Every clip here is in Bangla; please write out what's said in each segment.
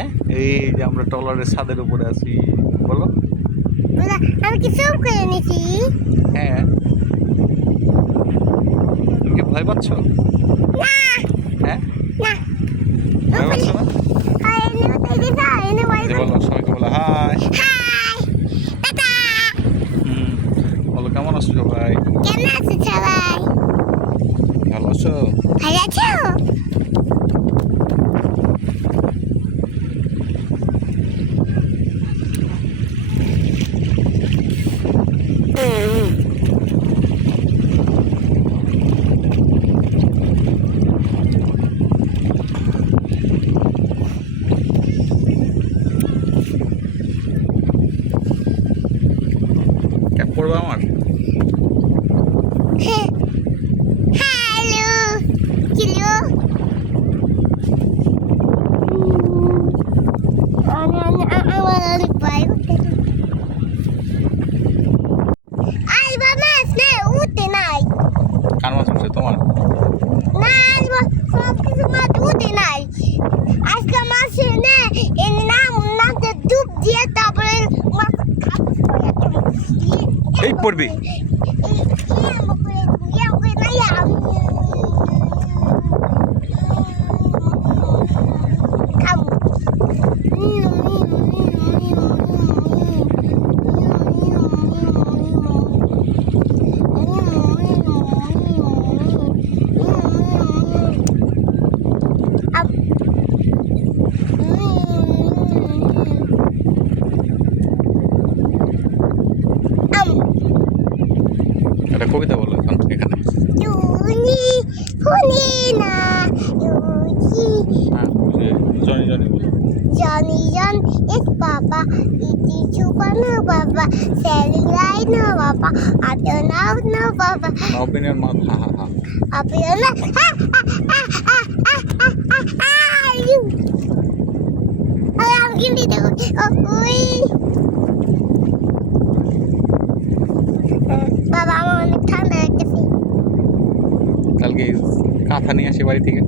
হ্যাঁ, এই যে আমরা ট্রলারের ছাদের উপরে আছি। বলো। আমি কি সব করে নিছি? হ্যাঁ। তুমি কি ভয় পাচ্ছ? না হ্যাঁ, না ভয় পাচ্ছ না? বলো, সবাইকে বলো হাই। বলো কেমন আছো সবাই? কেমন আছো সবাই? ভালো আছো? ভালো আছো? ক্যাপ পড়বে আমার? হ্যালো কিলো আমার অনেক ভয় আই বাবা স্নে উঠতে নাই। কার মাছ উঠছে তোমার? না সব কিছু মাছ উঠতে নাই। আজকে মাছে নে এর নামতে ডুব দিয়ে তারপরে মাছ এই পড়বি। একটা কবিতা বলো এখন এখানে। জনি জনি বলো। Johnny John is Papa, it is super no Papa, selling right no Papa, I don't know no Papa, Open your mouth. Ha ha ha. up your ha you. I'm giving you বাবা আমার অনেক ঠান্ডা লাগতেছে। কালকে কাঁথা নিয়ে আসি বাড়ি থেকে।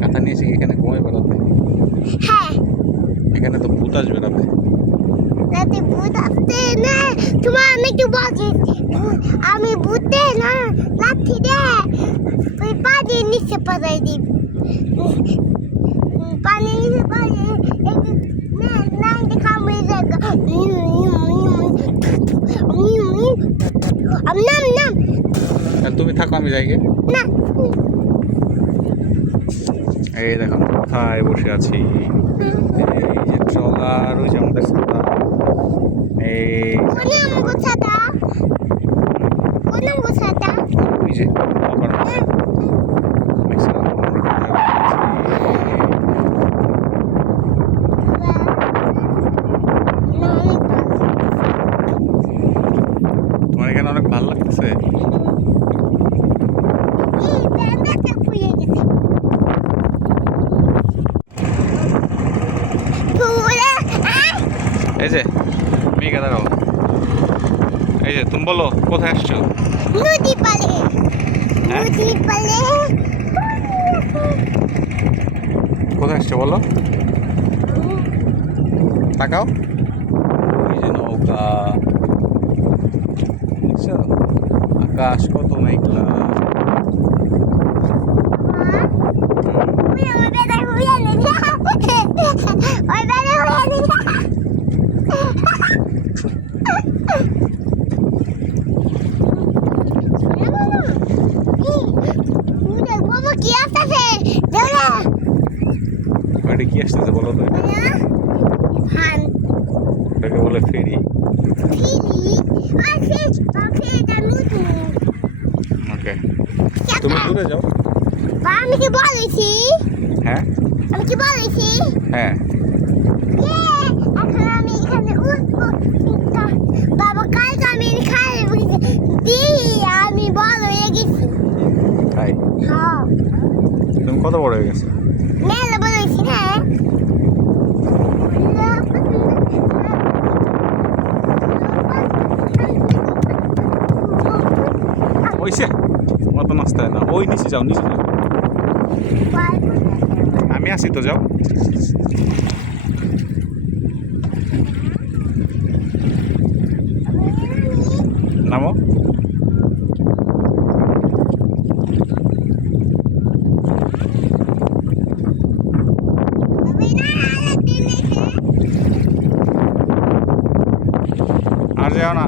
কাঁথা নিয়ে এসে এখানে ঘুমাই বেড়াতে। হ্যাঁ এখানে তো ভূত আসবে রাতে। রাতে ভূত আসতে না, তোমার আমি একটু বাজে আমি ভূতে না লাঠি দে ওই পানির নিচে পাঠাই দিই। পানির নিচে পানি না না কামড়ে যাবে। নাম নাম তুমি থাকো, আমি যাই গে। না এই দেখো কোথায় বসে আছি। এই যে ট্রলার, ওই যে আমাদের ছাতা। এই কোন গোছাটা কোন গোছাটা ওই যে আবার তোমার এখানে অনেক ভালো লাগতেছে। এই যে মেঘা দাঁড়াও। এই যে তুমি বলো কোথায় আসছো? নদী পালে নদী পালে কোথায় আসছো বলো? তাকাও। ওই যে নৌকা, দেখছো? আকাশ কত মেঘলা। ওইটা কি আসতেছে বলো তো? এটাকে বলে ফেরি। ওকে, তুমি দূরে যাও। আমি কি বলেছি? হ্যাঁ আমি কি বলেছি? হ্যাঁ। এখন আমি এখানে উঠবো। বাবা কালকে আমি খাই আমি বড় হয়ে গেছি। তাই? হ্যাঁ তুমি কত বড় হয়ে গেছো? মেলা বলেছি না। ওইসে মতো নাচতে হয় না। ওই নিচে যাও, নিচে যাও। আমি আছি তো, যাও। নামো। আর যাও না।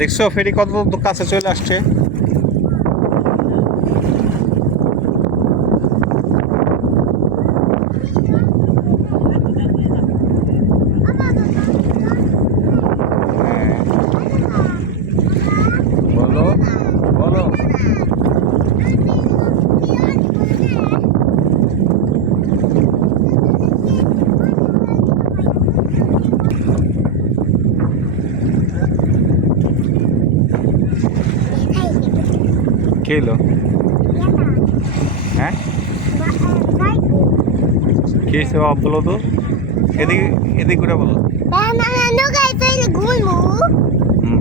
দেখছো ফেরি কত কাছে চলে আসছে। বলো বলো। কে এলো? হ্যাঁ, কে এসে বাবা বলো তো। এদিকে এদিকে ঘুরে বলো। হুম।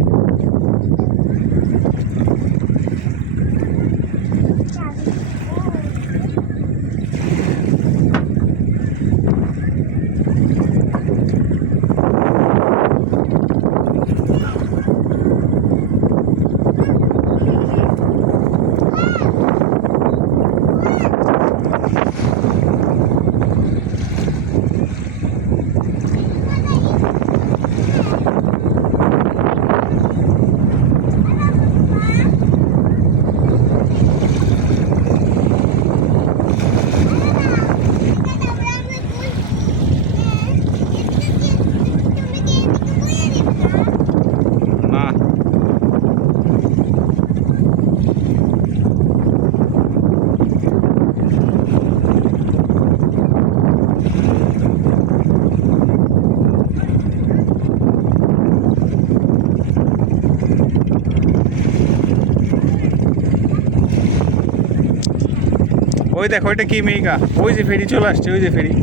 না, ওই দেখো ওইটা কি মেঘা, ওই যে ফেরি চলে আসছে, ওই যে ফেরি।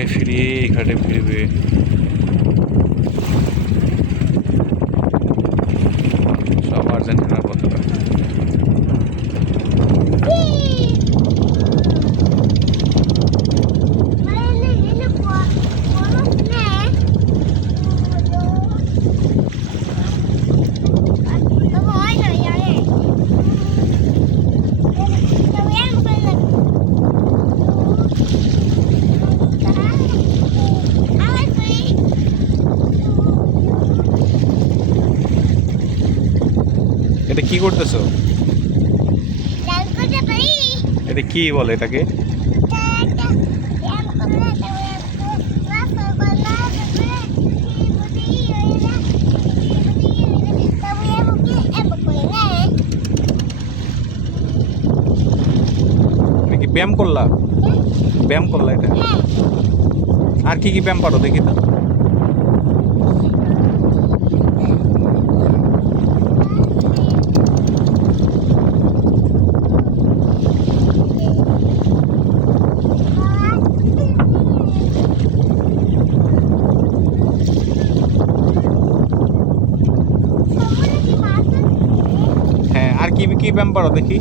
এই ফিরি এই ঘাটে ফিরবে। সব আর্জেন্টিনার পতাকা। এটা কি করতেছো? এটা কি বলে এটাকে? তুমি কি ব্যায়াম করলা? ব্যায়াম করলা এটা? আর কি কি ব্যায়াম পারো দেখি তো। হ্যাঁ, আর কি কি ব্যায়াম পারো দেখি।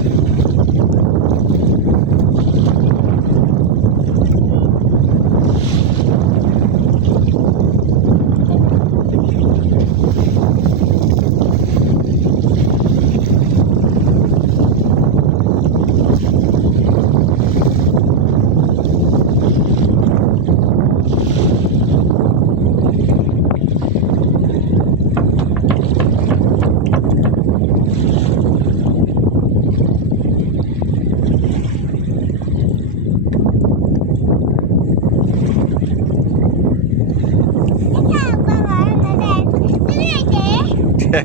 ওই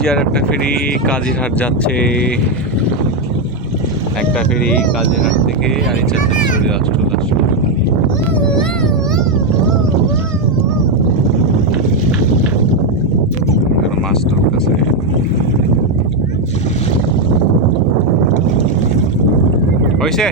যে আর একটা ফেরি কাজিরহাট যাচ্ছে, একটা ফেরি কাজিরহাট থেকে আর ইচ্ছা চলে আসছে। মাছ ধরতেছে। হয়েছে